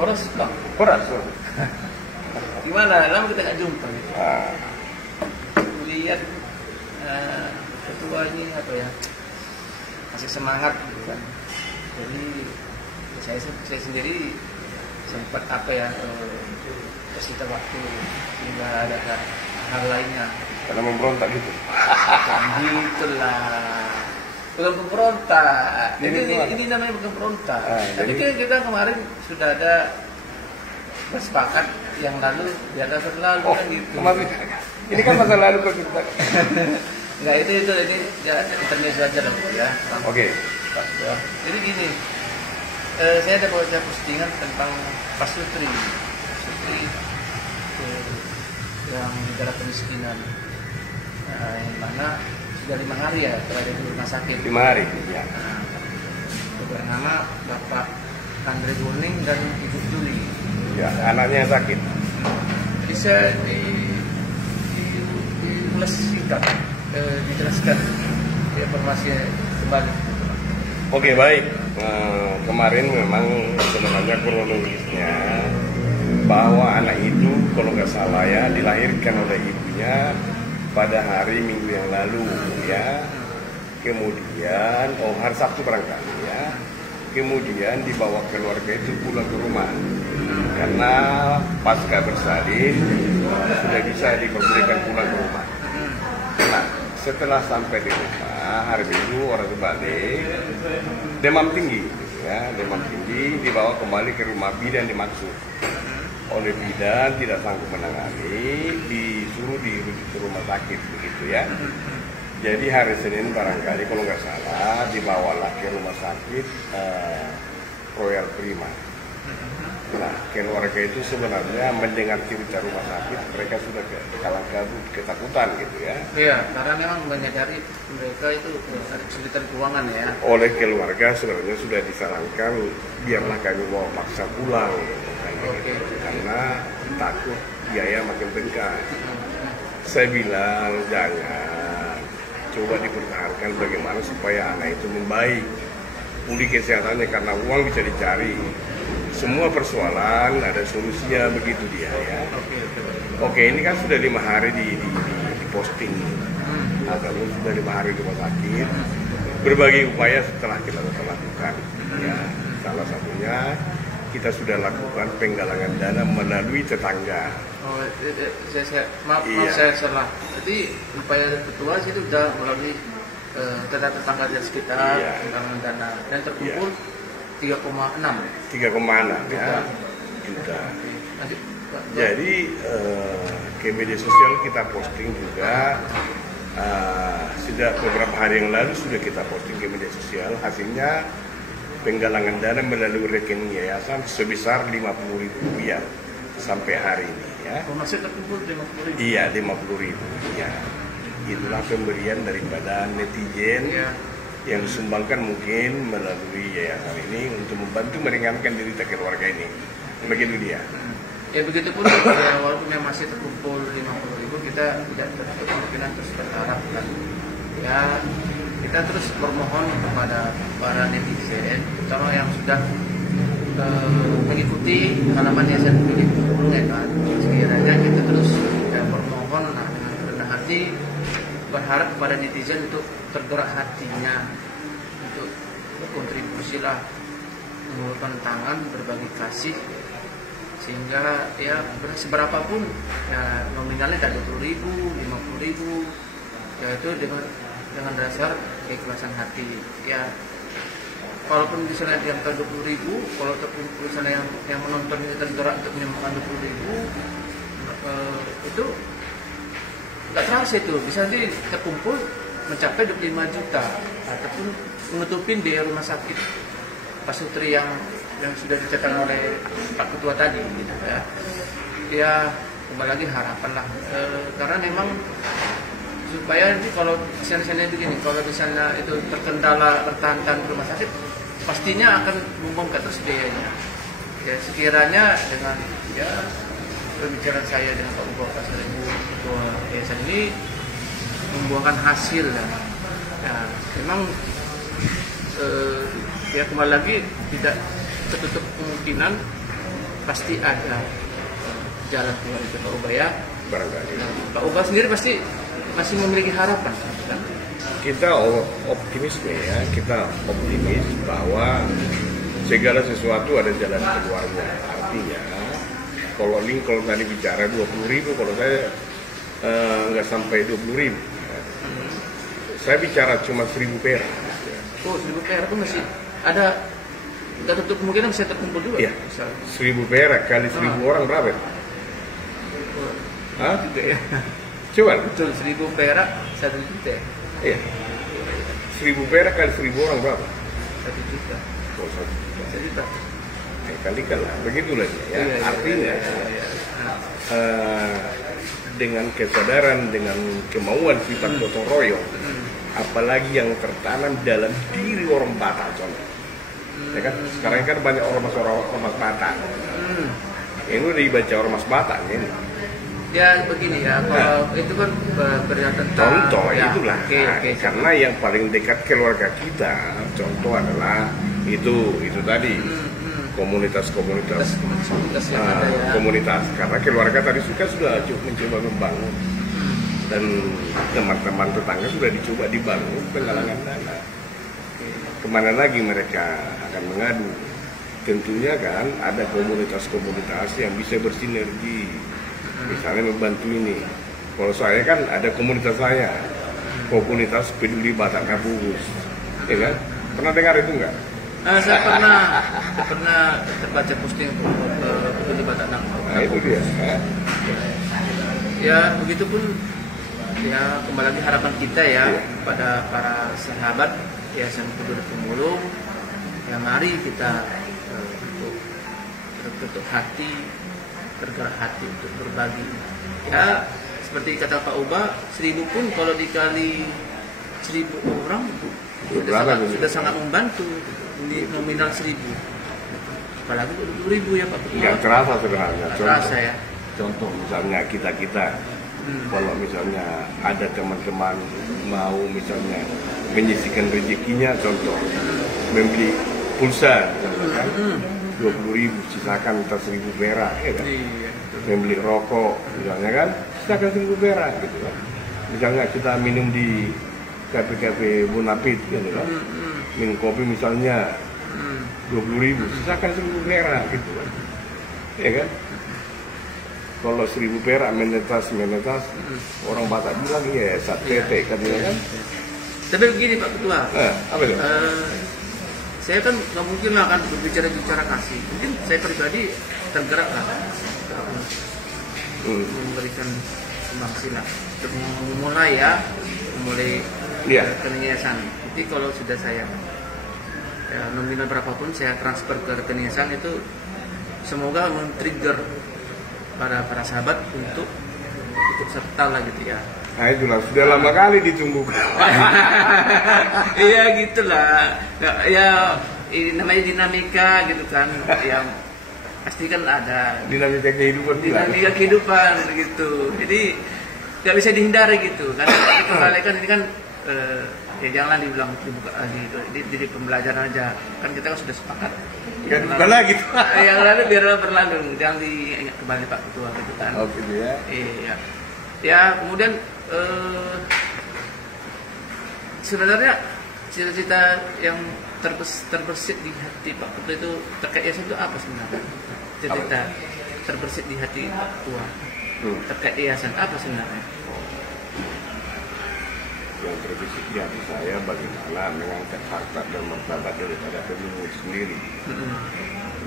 Poros Bang. Poros. Gimana? Lama kita nggak jumpa nih. Lihat ketua ini apa ya, masih semangat gitu kan. Jadi saya sendiri sempat apa ya, tersita waktu hingga ada hal lainnya. Karena memberontak gitu. Gitulah. Bukan pemberontak. Ini namanya bukan pemberontak. Tapi kan kita kemarin sudah ada bersepakat yang lalu biarlah berlalu kan gitu. Kemarin. Ini kan masa lalu kok kita. Enggak ini ya internet saja dong ya. Oke. Ya. Jadi gini. Saya ada baca postingan tentang Pak Sutri yang negara kemiskinan, yang mana sudah 5 hari ya berada di rumah sakit. 5 hari, ya. Bernama Bapak Andre Guning dan Ibu Juli. Ya, anaknya yang sakit. Bisa diulas singkat, dijelaskan informasinya kembali. Oke, baik. Kemarin memang sebenarnya kronologisnya bahwa anak itu kalau nggak salah ya dilahirkan oleh ibunya pada hari Minggu yang lalu ya. Kemudian hari Sabtu barangkali ya. Kemudian dibawa keluarga itu pulang ke rumah karena pasca bersalin sudah bisa diperbolehkan pulang ke rumah. Nah, setelah sampai di rumah hari Minggu orang balik demam tinggi ya, demam tinggi dibawa kembali ke rumah bidan dimaksud oleh bidan, tidak sanggup menangani, disuruh dirujuk ke rumah sakit begitu ya. Jadi hari Senin barangkali kalau nggak salah dibawalah ke rumah sakit Royal Prima. Nah, keluarga itu sebenarnya mendengar cerita rumah sakit mereka sudah kalang kabut, ketakutan gitu ya. Iya, karena memang menyadari mereka itu ada kesulitan keuangan ya. Oleh keluarga sebenarnya sudah disarankan biarlah kami bawa paksa pulang gitu. Karena takut biaya makin bengkak. Saya bilang jangan, coba dipertahankan bagaimana supaya anak itu membaik, pulih kesehatannya karena uang bisa dicari. Semua persoalan ada solusinya begitu dia ya. Oke, ini kan sudah 5 hari di posting, atau sudah 5 hari di rumah sakit. Berbagai upaya setelah kita lakukan. Ya, salah satunya kita sudah lakukan penggalangan dana melalui tetangga. Oh, maaf saya salah. Jadi upaya ketua itu sudah melalui tetangga di sekitar penggalangan dana dan terkumpul 3,6 ya. Juta. Jadi ke media sosial kita posting juga. Sudah beberapa hari yang lalu sudah kita posting ke media sosial hasilnya penggalangan dana melalui rekening yayasan sebesar Rp50.000 sampai hari ini ya. Masih terkumpul 50.000. Iya, 50.000 ya. Itulah pemberian daripada netizen yang disumbangkan mungkin melalui yayasan ini untuk membantu meringankan derita keluarga ini. Begitu dia. Ya begitu pun ya, walaupun yang masih terkumpul 50.000 kita tidak tertutup kemungkinan terus berharap kan. Ya kita terus bermohon kepada para netizen, terutama yang sudah mengikuti halaman Yayasan Philip sebelumnya kan. Sekiranya kita terus bermohon dengan rendah hati, berharap kepada netizen untuk tergerak hatinya untuk berkontribusi lah, mengulurkan tangan, berbagi kasih, sehingga ya seberapapun ya nominalnya ada 20.000, 50.000, ya itu dengan dasar keikhlasan hati ya. Walaupun misalnya di angka 20.000, kalau misalnya yang menonton itu tergerak untuk menyumbangkan 20.000, itu nggak terasa itu bisa nanti terkumpul mencapai 25 juta ataupun menutupin biaya rumah sakit Pak Sutri yang sudah diceritakan oleh Pak Ketua tadi gitu ya. Ya kembali lagi harapan lah karena memang supaya nanti kalau misalnya begini, kalau misalnya itu terkendala pertahanan rumah sakit pastinya akan membongkar terus biayanya. Ya sekiranya dengan ya pembicaraan saya dengan Pak Bupati Pasaribu Ketua Yayasan ini membuahkan hasil ya memang ya kembali lagi tidak tertutup kemungkinan pasti ada jalan keluar itu Pak Uba ya. Barangkali. Pak Uba sendiri pasti masih memiliki harapan kan? Kita optimis ya, kita optimis bahwa segala sesuatu ada jalan keluarnya. Artinya, kalau Lincoln tadi bicara 20.000, kalau saya nggak sampai 20.000. Saya bicara cuma 1.000 perak. Oh, 1.000 perak itu masih ada, nggak tutup kemungkinan bisa terkumpul juga. Iya. 1.000 perak kali 1.000 orang berapa? Hah? Juga ya. Coba. Betul, 1.000 perak 1 juta. Iya. 1.000 perak kali 1.000 orang berapa? 1 juta. Oh, 1 juta. 1 juta. Kali-kali lah, begitulah ya. Iya, Artinya iya. dengan kesadaran, dengan kemauan sifat gotong royong, apalagi yang tertanam dalam diri orang Batak contoh. Ya kan? Sekarang kan banyak ormas Batak. Ini udah dibaca ormas Batak ini. Ya begini ya, kalau itu kan berkaitan tentang Contoh ya, itulah. oke. Karena yang paling dekat keluarga kita, contoh adalah itu tadi. Komunitas yang ada ya. Komunitas, karena keluarga tadi sudah mencoba membangun dan teman-teman tetangga sudah dicoba dibangun penggalangan dana. Kemana lagi mereka akan mengadu? Tentunya kan ada komunitas-komunitas yang bisa bersinergi, misalnya membantu ini. Kalau saya kan ada komunitas saya, komunitas peduli Batak Nabubus, ya kan? Pernah dengar itu enggak? Saya pernah terbaca posting peduli Batak Nabubus. Nah itu dia. Ya begitupun ya kembali lagi harapan kita ya pada para sahabat Yayasan Peduli Pemulung. Ya mari kita untuk hati, tergerak hati untuk berbagi. Ya seperti kata Pak Uba, 1.000 pun kalau dikali 1.000 orang sudah sangat membantu di nominal 1.000. Apalagi 20.000 ya Pak Ketua. Nggak terasa sebenarnya. Terasa ya. Contoh misalnya kita kalau misalnya ada teman-teman mau misalnya menyisihkan rezekinya, contoh membeli pulsa, kan? 20.000 sisakan kita 1.000 perak, ya kan? Membeli rokok, misalnya kan, sisakan 1.000 perak, gitu kan? Misalnya kita minum di kafe-kafe Bonapit, gitu kan? Minum kopi misalnya 20.000, sisakan 1.000 perak, gitu kan? Ya kan? Kalau 1.000 perak menetas, orang Batak bilang ya satete katanya kan. Tapi begini Pak Ketua, apa itu? Saya kan nggak mungkin lah akan berbicara kasih. Mungkin saya pribadi tergerak lah memberikan sumbangsi lah untuk memulai rekening yayasan. Jadi kalau sudah saya nominal berapapun saya transfer ke rekening yayasan itu semoga men-trigger para sahabat untuk ikut serta lah gitu ya. Nah itulah sudah lama kali ditunggu. Iya gitulah. Ya ini namanya dinamika gitu kan. Yang pasti kan ada dinamika kehidupan. Dinamika kehidupan gitu. Jadi nggak bisa dihindari gitu. Karena kembali kan ini kan ya janganlah dibilang dibuka di pembelajaran aja. Kan kita kan sudah sepakat. Kan bukan lagi. Yang lalu biar berlalu, jangan diingat kembali Pak Ketua gitu kan. Oke ya. Iya. Ya kemudian sebenarnya cita-cita yang terbersit di hati Pak Ketua itu terkait yayasan itu apa sebenarnya? Cita-cita terbersit di hati Pak Ketua terkait yayasan apa sebenarnya? Yang terbesit di hati saya bagaimana mengangkat harkat dan martabat daripada pemulung sendiri.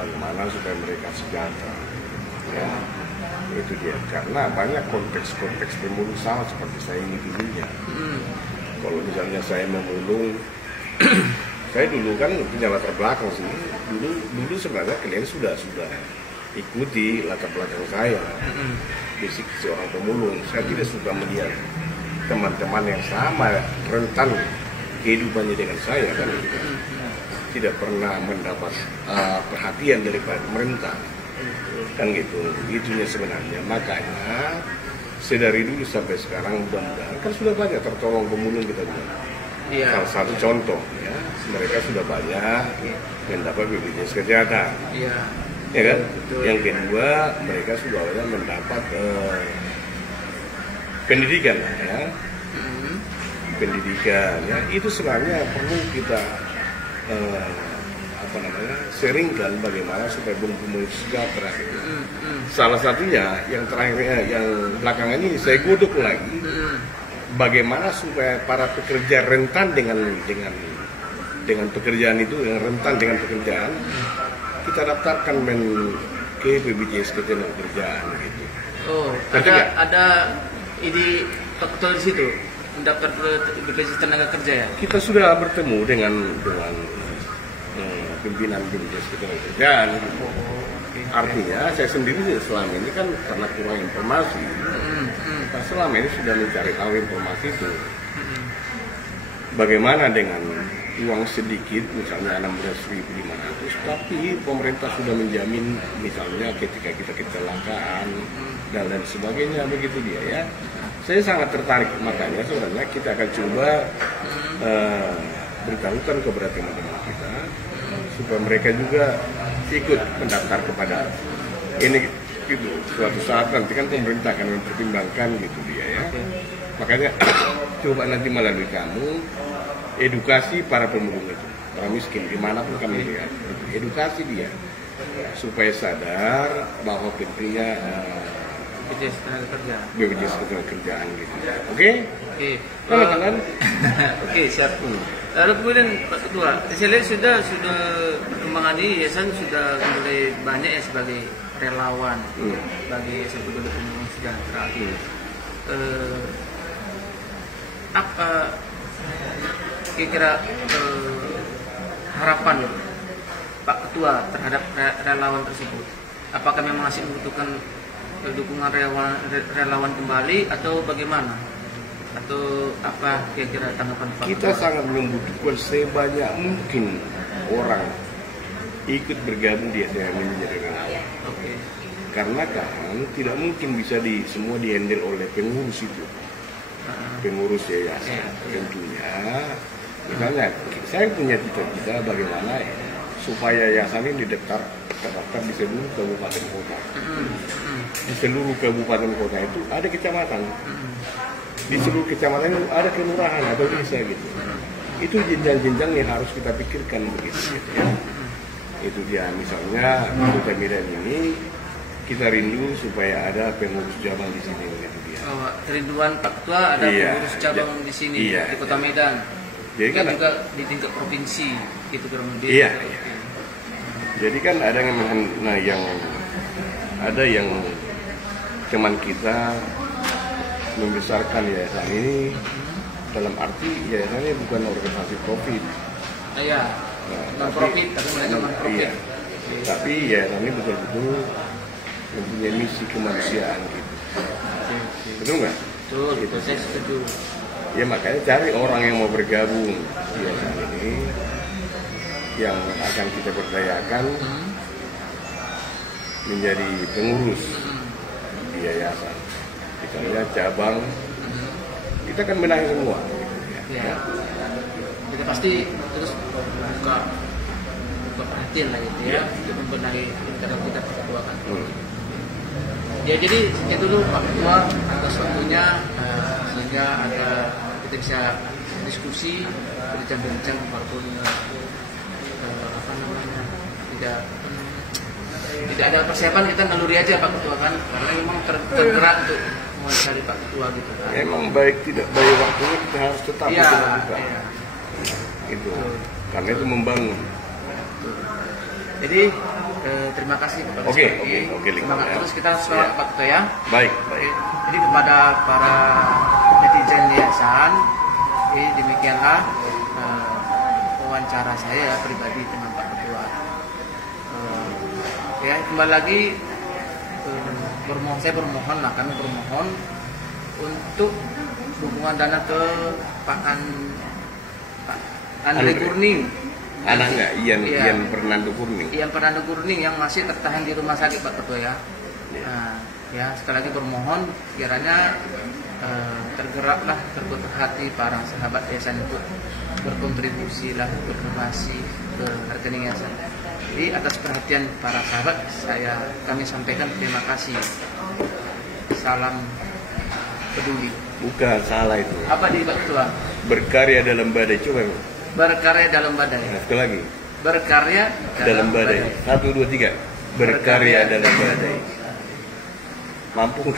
Bagaimana supaya mereka sejahtera. Ya, itu dia. Karena banyak konteks-konteks pemulung sama seperti saya ini dulunya. Kalau misalnya saya memulung, saya dulu kan punya latar belakang sih. Dulu sebenarnya kalian sudah ikuti latar belakang saya. Basic seorang pemulung. Saya tidak suka melihat teman-teman yang sama rentan kehidupannya dengan saya kan tidak pernah mendapat perhatian dari pemerintah kan gitu, itunya sebenarnya. Makanya sedari dulu sampai sekarang mudah-mudahan kan sudah banyak tertolong pemulung kita juga. Salah satu contoh ya, mereka sudah banyak mendapat BPJS Kesehatan. ya kan? Betul. Yang kedua, mereka sudah mendapat pendidikan, ya. Pendidikan, ya. Itu sebenarnya perlu kita seringkan bagaimana supaya benar-benar sejahtera. Salah satunya yang terakhir, yang belakangan ini saya godok lagi, bagaimana supaya para pekerja rentan dengan pekerjaan itu, yang rentan dengan pekerjaan, kita daftarkan ke BPJS Ketenagakerjaan gitu. Oh, ada ide Pak Ketua di situ mendaftar ke BPJS Tenaga Kerja ya? Kita sudah bertemu dengan pimpinan BPJS Ketenagakerjaan. Artinya saya sendiri selama ini kan karena kurang informasi, kita selama ini sudah mencari tahu informasi itu. Bagaimana dengan uang sedikit, misalnya 16.500, tapi pemerintah sudah menjamin, misalnya ketika kita kecelakaan dan lain sebagainya, begitu dia ya. Saya sangat tertarik, makanya sebenarnya kita akan coba beritahukan kepada teman-teman kita supaya mereka juga ikut mendaftar kepada ini gitu. Suatu saat nanti kan pemerintah akan mempertimbangkan gitu dia ya. Makanya coba nanti melalui kamu edukasi para pemulung itu, orang miskin dimanapun kami lihat, edukasi dia supaya sadar bahwa pentingnya BPJS Ketenagakerjaan gitu. Oke? Oke. Teman-teman. Oke, siap. Lalu kemudian Pak Ketua, saya lihat sudah perkembangan ini yayasan sudah mulai banyak ya sebagai relawan bagi Yayasan Peduli Pemulung Sejahtera. Apa kira-kira harapan Pak Ketua terhadap relawan tersebut? Apakah memang masih membutuhkan dukungan relawan kembali atau bagaimana? Atau apa kira-kira tanggapan Pak Kita Ketua? sangat membutuhkan sebanyak mungkin orang ikut bergabung di yayasan menjadi relawan. Oke. Karena kan tidak mungkin bisa semua dihandle oleh pengurus itu. Pengurus yayasan tentunya. Misalnya saya punya cita-cita bagaimana supaya yayasan ini terdaftar di seluruh kabupaten kota. Di seluruh kabupaten kota itu ada kecamatan. Di seluruh kecamatan itu ada kelurahan atau desa gitu. Itu jenjang-jenjang yang harus kita pikirkan begitu gitu ya. Itu dia, misalnya Kota Medan ini kita rindu supaya ada pengurus cabang di sini gitu dia. Oh, kerinduan Pak Ketua ada pengurus cabang di sini di Kota Medan. Jadi kan juga di tingkat provinsi gitu kurang lebih. Iya. Jadi kan ada yang teman kita membesarkan yayasan ini dalam arti yayasan ini bukan organisasi profit. Iya. Non profit tapi mereka non profit. Iya. Tapi yayasan ini betul-betul mempunyai misi kemanusiaan gitu. Betul nggak? Betul. Gitu. Saya setuju. Ya makanya cari orang yang mau bergabung di yayasan ini, yang akan kita berdayakan menjadi pengurus di yayasan. Misalnya cabang, kita akan benahi semua. Ya. Kita pasti terus buka perhatian lah gitu ya untuk membenahi dalam kita perketuaan. Ya jadi itu dulu Pak Ketua atas waktunya sehingga kita bisa diskusi berbincang-bincang walaupun tidak ada persiapan, kita naluri aja Pak Ketua kan, karena memang tergerak untuk mencari Pak Ketua gitu kan. Memang baik tidak baik waktunya kita harus tetap lakukan. Iya. Itu karena itu membangun. Jadi terima kasih kepada Oke, semangat terus kita semangat Pak Ketua ya. Baik. Jadi kepada para netizen yayasan, demikianlah wawancara saya pribadi dengan Pak Ketua. Ya kembali lagi saya bermohon lah, kami bermohon untuk dukungan dana ke Pak Andre Gurning. Anaknya Ian Fernando Gurning. Ian Fernando Gurning yang masih tertahan di rumah sakit Pak Ketua ya. Ya sekali lagi bermohon kiranya tergeraklah, tergerak hati para sahabat yayasan untuk berkontribusi lah, berdonasi ke rekening yayasan. Jadi atas perhatian para sahabat kami sampaikan terima kasih. Salam peduli. Bukan, salah itu. Apa di Pak Ketua? Berkarya dalam badai, coba. Berkarya dalam badai. Nah, sekali lagi. Berkarya Dalam badai. 1, 2, 3. Berkarya dalam badai. Mampu.